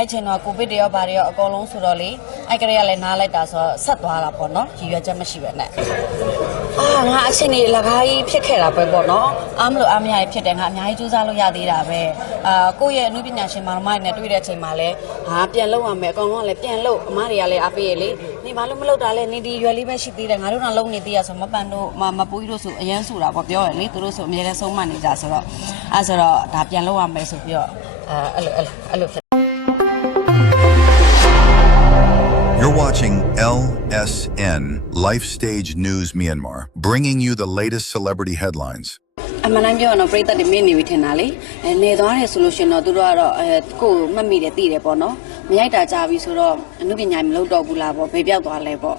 အဲ့ချိန်တော့ကိုဗစ်တွေရောဘာတွေရောအကုန်လုံးဆိုတော့လေအဲ့ကလေးကလည်းနားလိုက်တာဆိုတော့ဆက်သွားတာပေါ့နော်ရည်ရွယ်ချက်မရှိပဲနဲ့ငါအချိန်ကြီးလကားကြီးဖြစ်ခဲ့တာပဲပေါ့နော်အားမလို့အားမရဖြစ်တယ်ငါအများကြီးစူးစမ်းလို့ရသေးတာပဲကိုယ့်ရဲ့အမှုပညာရှင်မောင်နှမတွေနဲ့တွေ့တဲ့အချိန်မှာလည်းပြန်လုပ်ရမယ်အကောင်လုံးကလည်းပြန်လုပ်အမတွေကလည်းအားပေးရလေနေဘာလို့မလုပ်တာလဲနေဒီရွယ်လေးပဲရှိသေးတယ်ငါတို့ကလုံးနေသေးရဆိုမပန်တို့မပူးကြီးတို့ဆိုအရန်ဆိုတာပေါ့ပြောရလေသူတို့ဆိုအမြဲတမ်းဆုံးမနေကြဆိုတော့အဲ့ဆိုတော့ဒါပြန်လုပ်ရမယ်ဆိုပြီးတော့အဲ့လို You're watching LSN Life Stage News Myanmar, bringing you the latest celebrity headlines. အမှန်တမ်းပြောရတော့ပြည်သက်တွေမြင်နေပြီထင်တာလေနေသွားတယ်ဆိုလို့ရှင်တော့သူတို့ကတော့ကိုယ်မှတ်မိတယ်သိတယ်ပေါ့နော်မရိုက်တာကြာပြီဆိုတော့အမှုပညာမလုပ်တော့ဘူးလားပေါ့ဘေးပြောက်သွားလဲပေါ့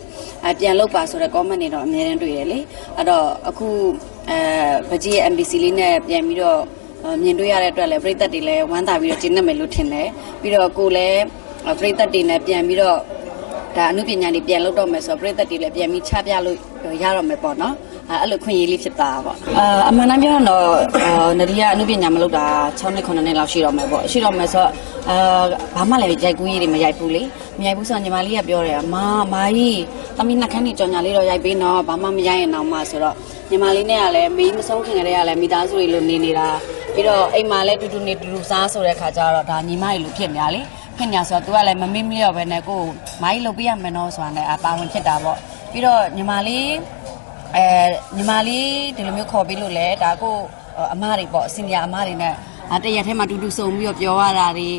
ပြန်လုပ်ပါဆိုတော့ comment တွေတော့အများကြီးတွေ့ရလေအဲ့တော့အခုဗကြီးရဲ့ MBC လေးနဲ့ပြန်ပြီးတော့မြင်တွေ့ရတဲ့အတွက်လည်းပြည်သက်တွေလည်းဝမ်းသာပြီးတော့ကျင်းနေမယ်လို့ထင်တယ်ပြီးတော့ကိုလည်းပြည်သက်တွေနဲ့ပြန်ပြီးတော့ဒါအမှုပညာတွေပြန်လုပ်တော့မယ်ဆိုတော့ပြည်သက်တွေလည်းပြန်ပြီးချပြလို့ရတော့မယ်ပေါ့နော်အဲ့လိုခွင့်ရေးလေးဖြစ်တာပေါ့အမှန်တမ်းပြောတော့နဒီကအမှုပညာမလုပ်တာ6နှစ်9နှစ်လောက်ရှိတော့မယ်ပေါ့ရှိတော့မယ်ဆိုတော့ဘာမှလည်းရိုက်ကူးရေးတွေမရိုက်ဘူးလေမရိုက်ဘူးဆိုတော့ညီမလေးကပြောတယ်မာကြီးသမီးနှက်ခမ်းနေကြော်ညာလေးတော့ရိုက်ပေးတော့ဘာမှမရိုက်ရင်တော့မှဆိုတော့ညီမလေးနဲ့ကလည်းမေးမဆုံးခင်ကလေးကလည်းမိသားစုတွေလိုနေနေတာပြီးတော့အိမ်မှာလည်းတူတူစားဆိုတဲ့ခါကျတော့ဒါညီမတွေလိုဖြစ်နေရလေဖြစ်နေဆိုတော့ तू ကလည်းမမေ့မလျော့ပဲနဲ့ကိုမာကြီးလုပ်ပေးရမယ်နော်ဆိုတာနဲ့ပါဝင်ဖြစ်တာပေါ့ပြီးတော့ညီမလေးဒီလိုမျိုးခေါ်ပြီးလို့လဲဒါကိုအမတွေပေါ့စင်နီယာအမတွေနဲ့တရက်ထဲမှာတူစုံပြီးတော့ပြောရတာတွေ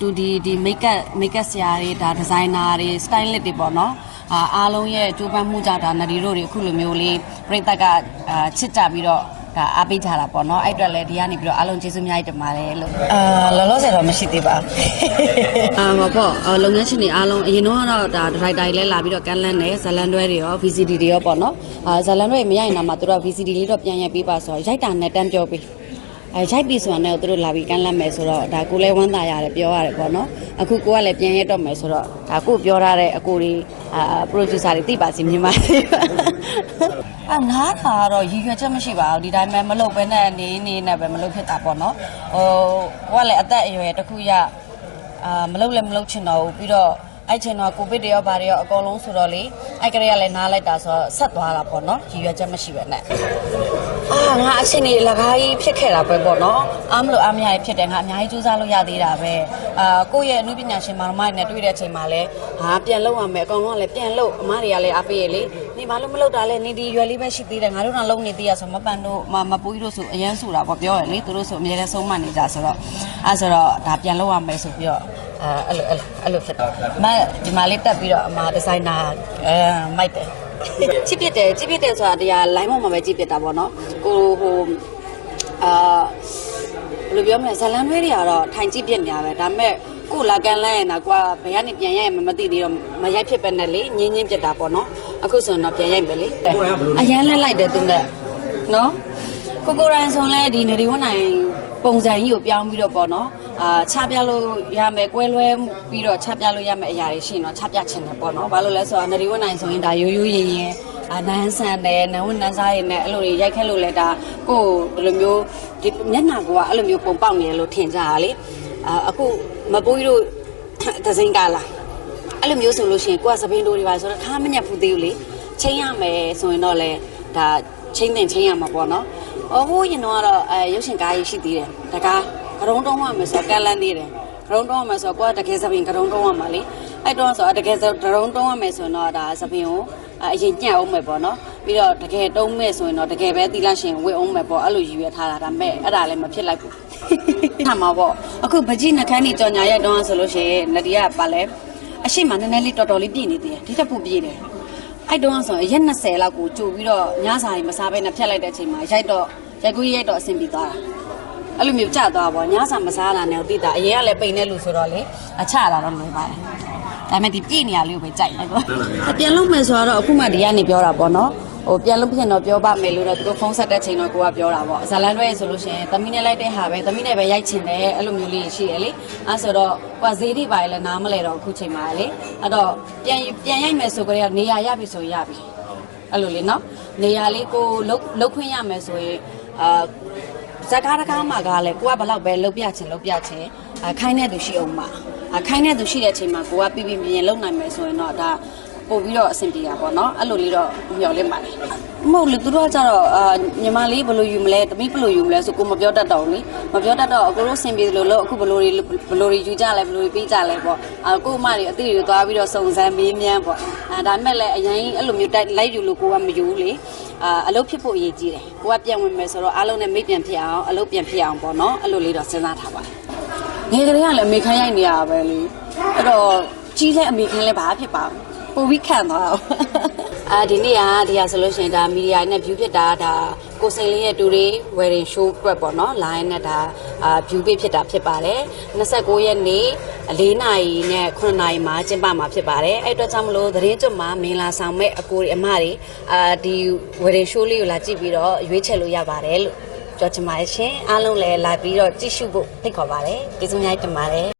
တူဒီ make up ဆရာတွေဒါဒီဇိုင်နာတွေ stylist တွေပေါ့နော်အားလုံးရဲ့ကြိုးပမ်းမှုကြတာနဒီတို့တွေအခုလိုမျိုးလေးပြည်သက်ကချစ်ကြပြီးတော့ဒါအားပေးကြတာပေါ့နော်အဲ့အတွက်လည်းဒီကနေပြီးတော့အားလုံးကျေးဇူးအများကြီးတင်ပါတယ်လို့လောလောဆယ်တော့မရှိသေးပါဘူးပေါ့လုပ်ငန်းရှင်တွေအားလုံးအရင်တော့ဒါဒရိုက်တာတွေလည်းလာပြီးတော့ကန်လန်းနေဇလန်တွဲတွေရော VCD တွေရောပေါ့နော်ဇလန်တွဲမရရင်တော့မှသူတို့ VCD လေးတော့ပြန်ရိုက်ပေးပါဆိုတော့ရိုက်တာနဲ့တန်းပြောပေးရိုက်ပြီးဆိုတာနဲ့သူတို့လာပြီးကန်လန်းမယ်ဆိုတော့ဒါကိုလည်းဝမ်းသာရတယ်ပြောရတယ်ပေါ့နော်အခုကိုကလည်းပြန်ရိုက်တော့မယ်ဆိုတော့ဒါကိုပြောထားတဲ့အကိုတွေproducer တွေသိပါစီမြန်မာနားတာတော့ရည်ရွယ်ချက်မရှိပါဘူးဒီတိုင်းပဲမလုပ်ဘဲနဲ့နေနဲ့ပဲမလုပ်ဖြစ်တာပေါ့နော်ကိုကလည်းအသက်အရွယ်တစ်ခုရမလုပ်လည်းမလုပ်ချင်တော့ဘူးပြီးတော့အဲ့ချိန်တော့ကိုဗစ်တွေရောဘာတွေရောအကုန်လုံးဆိုတော့လေအဲ့ကလေးကလည်းနားလိုက်တာဆိုတော့ဆက်သွားတာပေါ့နော်ရည်ရွယ်ချက်မရှိပဲနဲ့ငါအချိန်ကြီးလကားကြီးဖြစ်ခဲ့တာပဲပေါ့နော်အားမလို့အားမရဖြစ်တယ်ငါအများကြီးစူးစမ်းလို့ရသေးတာပဲကိုယ့်ရဲ့အမှုပညာရှင်မောင်နှမတွေနဲ့တွေ့တဲ့အချိန်မှာလည်းပြန်လုပ်ရမယ်အကောင်လုံးကလည်းပြန်လုပ်အမတွေကလည်းအားပေးရလေနေဘာလို့မလုပ်တာလဲနေဒီရွယ်လေးပဲရှိသေးတယ်ငါတို့ကလုံးနေသေးရဆိုမပန်တို့မပူးကြီးတို့ဆိုအရန်ဆိုတာပေါ့ပြောရလေသူတို့ဆိုအမြဲတမ်းဆုံးမနေကြဆိုတော့အဲ့ဆိုတော့ဒါပြန်လုပ်ရမယ်ဆိုပြီးတော့အဲ့လိုဖြစ်တော့ဒီမှာလေးတက်ပြီးတော့အမဒီဇိုင်နာမိုက်တယ်ကြည့်ပြတယ်ဆိုတာတရား line ပေါ်မှာပဲကြည့်ပြတာပေါ့နော်ကိုဘယ်လိုပြောမလဲဇလန်တွဲတွေကတော့ထိုင်ကြည့်ပြနေရပဲဒါပေမဲ့ကိုလာကန်လန်းရင်တော့ကိုကဘယ်ကနေပြန်ရိုက်မှမသိသေးတော့မရိုက်ဖြစ်ပဲနဲ့လေညင်းပြတာပေါ့နော်အခုဆိုတော့ပြန်ရိုက်မယ်လေအရန်လဲလိုက်တယ်သူနဲ့နော်ကိုရိုင်းဆိုလဲဒီနေဒီဝန်နိုင်ပုံစံကြီးကိုပြောင်းပြီးတော့ပေါ့နော်ချပြလို့ရမယ်ကွဲလွဲပြီးတော့ချပြလို့ရမယ်အရာတွေရှိရင်တော့ချပြချင်တယ်ပေါ့နော်ဘာလို့လဲဆိုတော့နေဒီဝန်နိုင်ဆိုရင်ဒါရိုးရင်နန်းဆန်တယ်နန်းဝန်နန်းစားရည်နဲ့အဲ့လိုတွေရိုက်ခက်လို့လဲဒါကိုဘယ်လိုမျိုးဒီမျက်နှာကအဲ့လိုမျိုးပုံပေါက်နေလို့ထင်ကြတာလေအခုမပူးကြီးတို့သစိန်ကလာအဲ့လိုမျိုးဆိုလို့ရှိရင်ကိုကသပင်းတို့တွေပါဆိုတော့ခါမညက်ဖူးသေးဘူးလေချင်းရမယ်ဆိုရင်တော့လဲဒါချင်းရမှာပေါ့နော်ဟိုရင်တော့ရုပ်ရှင်ကားကြီးရှိသေးတယ်တကားကရုံးတုံးရမယ်ဆိုတော့ကန်လန်းသေးတယ်ကရုံးတုံးရမယ်ဆိုတော့ကိုကတကယ်သပင်းကရုံးတုံးရမှာလေအဲ့တော့ဆိုတော့တကယ်ကရုံးတုံးရမယ်ဆိုတော့ဒါသပင်းကိုအရင်ညှက်အောင်မယ်ပေါ့နော်ပြီးတော့တကယ်တုံးမဲ့ဆိုရင်တော့တကယ်ပဲသီလရှင်ဝစ်အောင်မယ်ပေါ့အဲ့လိုရည်ရွယ်ထားတာဒါပေမဲ့အဲ့ဒါလည်းမဖြစ်လိုက်ဘူးဟာမှာပေါ့အခုဗကြီးနှခမ်းနေကြော်ညာရဲ့တုံးဆိုလို့ရှိရင်နဒီကပါလဲအရှိမနည်းနည်းလေးတော်တော်လေးပြည့်နေသေးတယ်ဒီတက်ဖို့ပြည့်တယ်အဲ့တုံးဆိုရက်20လောက်ကိုကြိုပြီးတော့ညစာရီမစားဘဲနဲ့ဖြတ်လိုက်တဲ့အချိန်မှာရိုက်ကူးရိုက်တော့အဆင်ပြေသွားတာအဲ့လိုမျိုးကြသွားပါညစာမစားလာနဲ့တိတာအရင်ကလည်းပိန်တဲ့လူဆိုတော့လေအချလာတော့လွယ်ပါတယ်ဒါပေမဲ့ဒီပြည့်နေရလေးကိုပဲကြိုက်တယ်ကွာပြန်လုပ်မယ်ဆိုတော့အခုမှဒီကနေပြောတာပေါ့နော်ပြန်လုပ်ဖြစ်တော့ပြောပါမယ်လို့တော့သူတို့ဖုန်းဆက်တဲ့ချိန်တော့ကိုကပြောတာပေါ့ဇလန်တွဲဆိုလို့ရှိရင်သမီးနဲ့လိုက်တဲ့ဟာပဲသမီးနဲ့ပဲရိုက်ချင်တယ်အဲ့လိုမျိုးလေးရှိရလေအဲ့ဆိုတော့ကိုကဈေးတွေပါလေနားမလဲတော့အခုချိန်မှာလေအဲ့တော့ပြန်ရိုက်မယ်ဆိုကြတဲ့နေရာရပြီဆိုရပြီအဲ့လိုလေနော်နေရာလေးကိုလုတ်ခွင့်ရမယ်ဆိုရင်ဇကားတကားမှာကလည်းကိုကဘလောက်ပဲလုတ်ပြချင် ခိုင်းတဲ့သူရှိအောင်ပါခိုင်းတဲ့သူရှိတဲ့အချိန်မှာကိုကပြပြပြင်းလုံနိုင်မယ်ဆိုရင်တော့ဒါပို့ပြီးတော့အဆင်ပြေတာပေါ့နော်အဲ့လိုလေးတော့မျှော်လင့်ပါတယ်မဟုတ်လေသူတို့ကကြတော့ညီမလေးဘယ်လိုယူမလဲတမိဘယ်လိုယူမလဲဆိုကိုမပြောတတ်တော့ဘူးလေမပြောတတ်တော့အကိုတို့အဆင်ပြေလို့လို့အခုဘယ်လိုတွေယူကြလဲဘယ်လိုတွေပေးကြလဲပေါ့ကို့အမတွေအတိတွေသွားပြီးတော့စုံစမ်းမေးမြန်းပေါ့ဒါမဲ့လည်းအရင်အဲ့လိုမျိုးလိုက်ယူလို့ကိုကမယူဘူးလေအလုပ်ဖြစ်ဖို့အရေးကြီးတယ်ကိုကပြန်ဝင်မယ်ဆိုတော့အားလုံးနဲ့မိတ်ပြန်ဖြစ်အောင်အလုပ်ပြန်ဖြစ်အောင်ပေါ့နော်အဲ့လိုလေးတော့စဉ်းစားထားပါတယ်ငယ်ကလေးကလည်းအမေခန်းရိုက်နေရတာပဲလေအဲ့တော့ကြီးတဲ့အမေခန်းလည်းဘာဖြစ်ပါဘူးပိုပြီးခံသွားတော့ဒီနေ့ကဆိုလို့ရှိရင်ဒါမီဒီယာနဲ့ view ဖြစ်တာဒါကိုစိန်လေးရဲ့တူတွေ wedding show အတွက်ပေါ့နော် line နဲ့ဒါ view ပေးဖြစ်တာဖြစ်ပါတယ်29ရက်နေ့4နာရီနဲ့9နာရီမှာကျင်းပမှာဖြစ်ပါတယ်အဲ့အတွက်ကြောင့်မလို့သတင်းကြွမှာမင်လာဆောင်မဲ့အကိုတွေအမတွေဒီ wedding show လေးကိုလာကြည့်ပြီးတော့ရွေးချယ်လို့ရပါတယ်လို့ပြောချင်ပါတယ်ရှင်အားလုံးလည်းလာပြီးတော့ကြည့်ရှုဖို့ဖိတ်ခေါ်ပါတယ်ကျေးဇူးများတင်ပါတယ်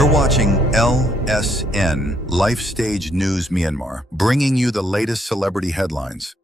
You're watching LSN Life Stage News Myanmar, bringing you the latest celebrity headlines.